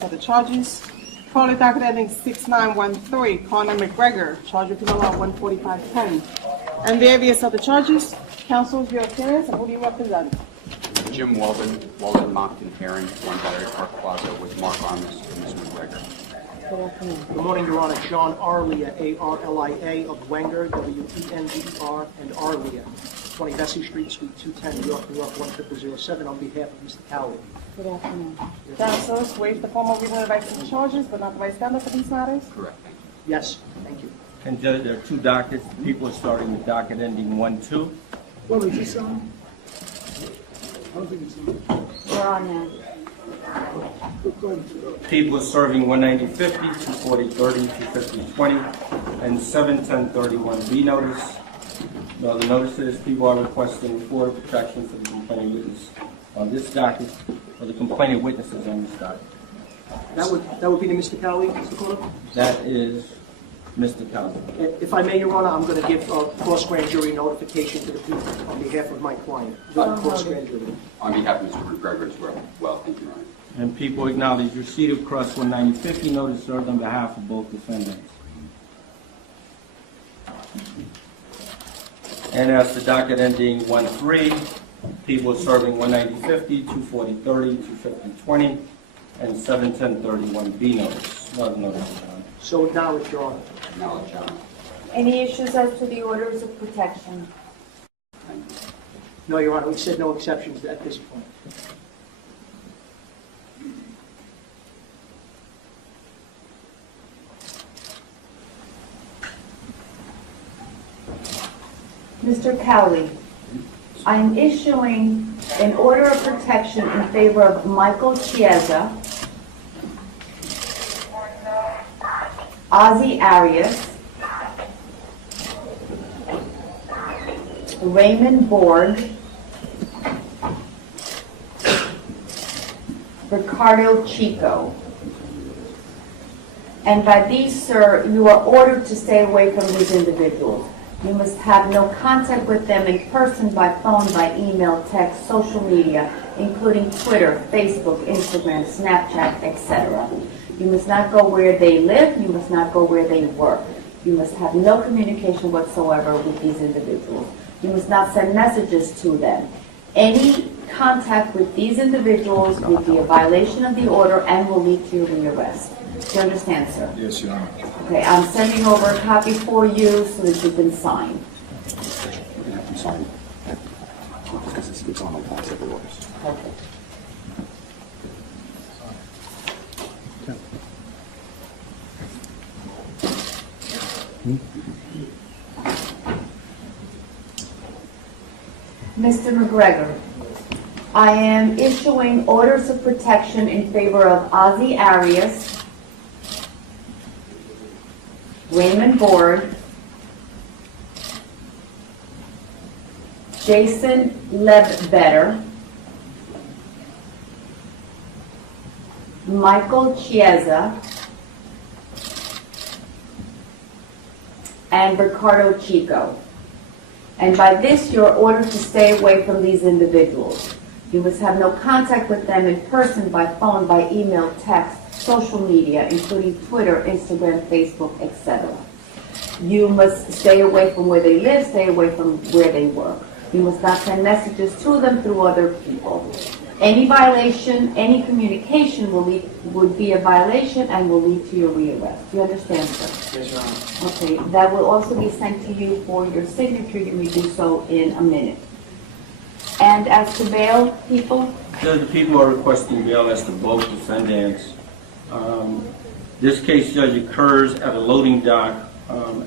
For the charges, call it docket ending 6913, Conor Mcgregor, charged with criminal law 14510. And various other charges. Counsel, your appearance, and who do you represent? Jim Walden, Moncton, Heron, 1 Battery Park Plaza, with Mark Armis and Ms. McGregor. Good afternoon. Good morning, Your Honor. John Arlia, A-R-L-I-A, of Wenger, W-E-N-G-E-R, and Arlia, 20 Vesey Street, Suite 210, New York, New York, 10007, on behalf of Mr. Cowley. Good afternoon. Counsel, waive the formal reading of the rights and charges, but not the right standard for these matters? Correct. Yes, thank you. And Judge, there are two dockets. People are starting with docket ending 1-2. Well, is this on? I don't think it's on. We're on now. People are serving 190-50, 240-30, 250-20, and 710-31B notice. Now, the notice is people are requesting for protection for the complaining witness on this docket, or the complaining witnesses on this docket. That would be to Mr. Cowley, Mr. Connor? That is Mr. Cowley. If I may, Your Honor, I'm going to give a cross-grand jury notification to the people on behalf of my client. Cross-grand jury. On behalf of Mr. McGregor as well, thank you, Your Honor. And people acknowledge receipt of cross 190-50 notice served on behalf of both defendants. And as the docket ending 1-3, people serving 190-50, 240-30, 250-20, and 710-31B notice. No other notice, Your Honor. So acknowledge, Your Honor. Acknowledge, Your Honor. Any issues as to the orders of protection? Thank you. No, Your Honor, we said no exceptions at this point. Mr. Cowley, I am issuing an order of protection in favor of Michael Chiesa, Ozzie Arias, Raymond Borg, Ricardo Chico. And by these, sir, you are ordered to stay away from these individuals. You must have no contact with them in person, by phone, by email, text, social media, including Twitter, Facebook, Instagram, Snapchat, etc. You must not go where they live. You must not go where they work. You must have no communication whatsoever with these individuals. You must not send messages to them. Any contact with these individuals would be a violation of the order and will lead to your rearrest. Do you understand, sir? Yes, Your Honor. Okay, I'm sending over a copy for you so that you can sign. We're going to have to sign it. Because it's on the class of the orders. Okay. Mr. McGregor, I am issuing orders of protection in favor of Ozzie Arias, Raymond Borg, Jason Ledbetter, Michael Chiesa, and Ricardo Chico. And by this, you're ordered to stay away from these individuals. You must have no contact with them in person, by phone, by email, text, social media, including Twitter, Instagram, Facebook, etc. You must stay away from where they live, stay away from where they work. You must not send messages to them through other people. Any violation, any communication would be a violation and will lead to your rearrest. Do you understand, sir? Yes, Your Honor. Okay, that will also be sent to you for your signature. You may do so in a minute. And as to bail, people? Judge, the people are requesting bail as to both defendants. This case, Judge, occurs at a loading dock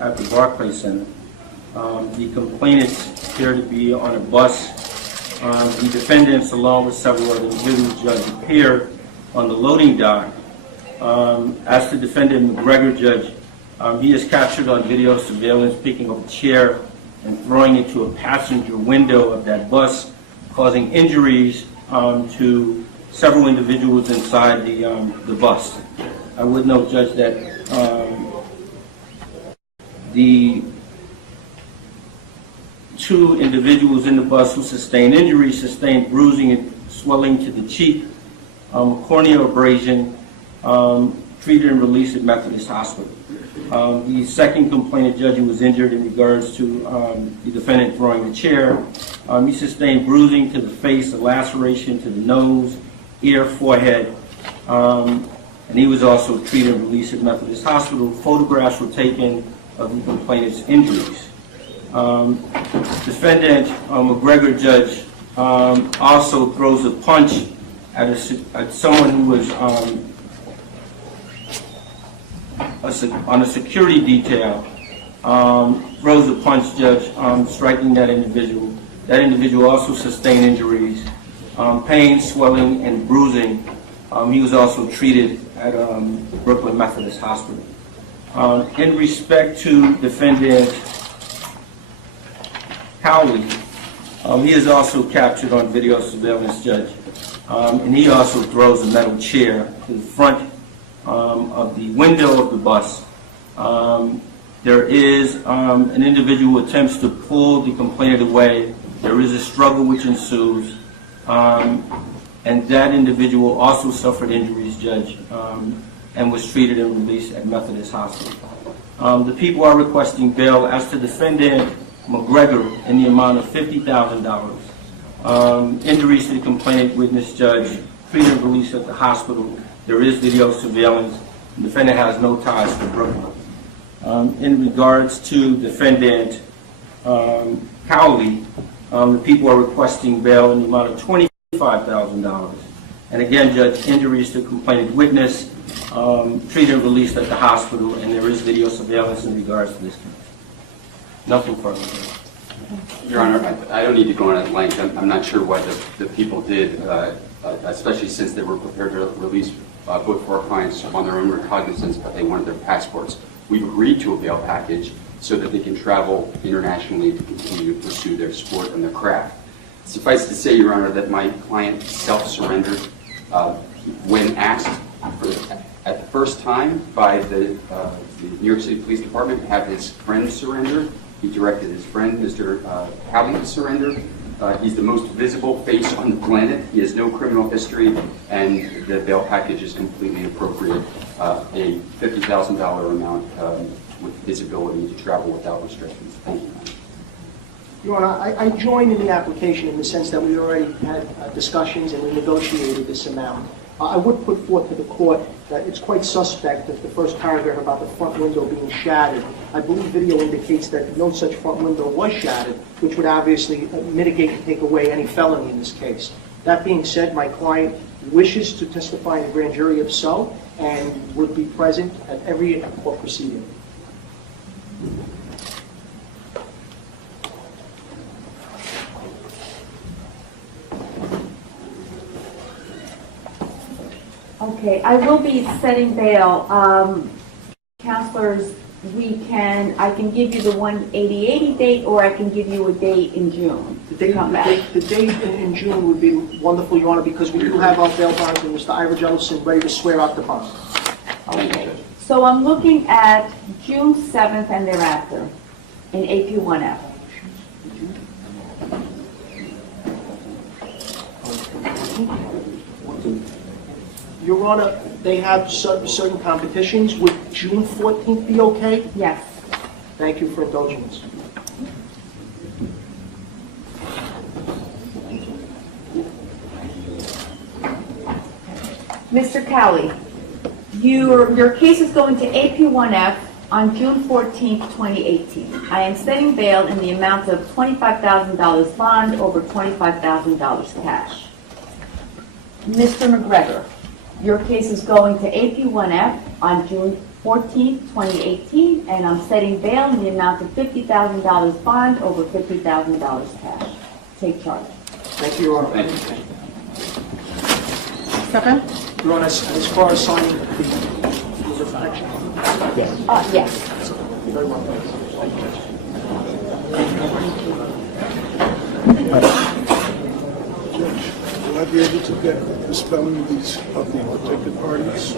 at the Barclays Center. The complainants appear to be on a bus. The defendants, along with several other individuals, Judge, appear on the loading dock. As to defendant McGregor, Judge, he is captured on video surveillance picking up a chair and throwing it to a passenger window of that bus, causing injuries to several individuals inside the bus. I would note, Judge, that the two individuals in the bus who sustained injuries sustained bruising and swelling to the cheek, corneal abrasion, treated and released at Methodist Hospital. The second complainant, Judge, who was injured in regards to the defendant throwing the chair. He sustained bruising to the face, a laceration to the nose, ear, forehead, and he was also treated and released at Methodist Hospital. Photographs were taken of the complainant's injuries. Defendant McGregor, Judge, also throws a punch at someone who was on a security detail, throws a punch, Judge, striking that individual. That individual also sustained injuries, pain, swelling, and bruising. He was also treated at Brooklyn Methodist Hospital. In respect to defendant Cowley, he is also captured on video surveillance, Judge, and he also throws a metal chair to the front of the window of the bus. There is an individual who attempts to pull the complainant away. There is a struggle which ensues, and that individual also suffered injuries, Judge, and was treated and released at Methodist Hospital. The people are requesting bail as to defendant McGregor in the amount of $50,000. Injuries to the complainant witness, Judge, treated and released at the hospital. There is video surveillance. The defendant has no ties to Brooklyn. In regards to defendant Cowley, the people are requesting bail in the amount of $25,000. And again, Judge, injuries to complainant witness, treated and released at the hospital, and there is video surveillance in regards to this case. Nothing further. Your Honor, I don't need to go on at length. I'm not sure what the people did, especially since they were prepared to release both of our clients on their own recognizance, but they wanted their passports. We've agreed to a bail package so that they can travel internationally to continue to pursue their sport and their craft. Suffice to say, Your Honor, that my client self-surrendered when asked at the first time by the New York City Police Department to have his friend surrender. He directed his friend, Mr. Cowley, to surrender. He's the most visible face on the planet. He has no criminal history, and the bail package is completely appropriate. A $50,000 amount with his ability to travel without restrictions. Thank you. Your Honor, I joined in the application in the sense that we already had discussions and we negotiated this amount. I would put forth to the court that it's quite suspect that the first paragraph about the front window being shattered, I believe video indicates that no such front window was shattered, which would obviously mitigate and take away any felony in this case. That being said, my client wishes to testify in the grand jury if so, and would be present at every court proceeding. Okay, I will be setting bail. Counselors, I can give you the 180 date, or I can give you a date in June. The date in June would be wonderful, Your Honor, because we do have our bail bonds and Mr. Ira Jellison ready to swear out the bond. Okay. So I'm looking at June 7th and thereafter in AP1F. Your Honor, they have certain competitions. Would June 14th be okay? Yes. Thank you for indulgence. Mr. Cowley, your case is going to AP1F on June 14th, 2018. I am setting bail in the amount of $25,000 bond over $25,000 cash. Mr. McGregor, your case is going to AP1F on June 14th, 2018, and I'm setting bail in the amount of $50,000 bond over $50,000 cash. Take charge. Thank you, Your Honor. Thank you. Second? Your Honor, as far as signing the rules of action. Yes. Very well. Will I be able to get the spelling of the protected parties?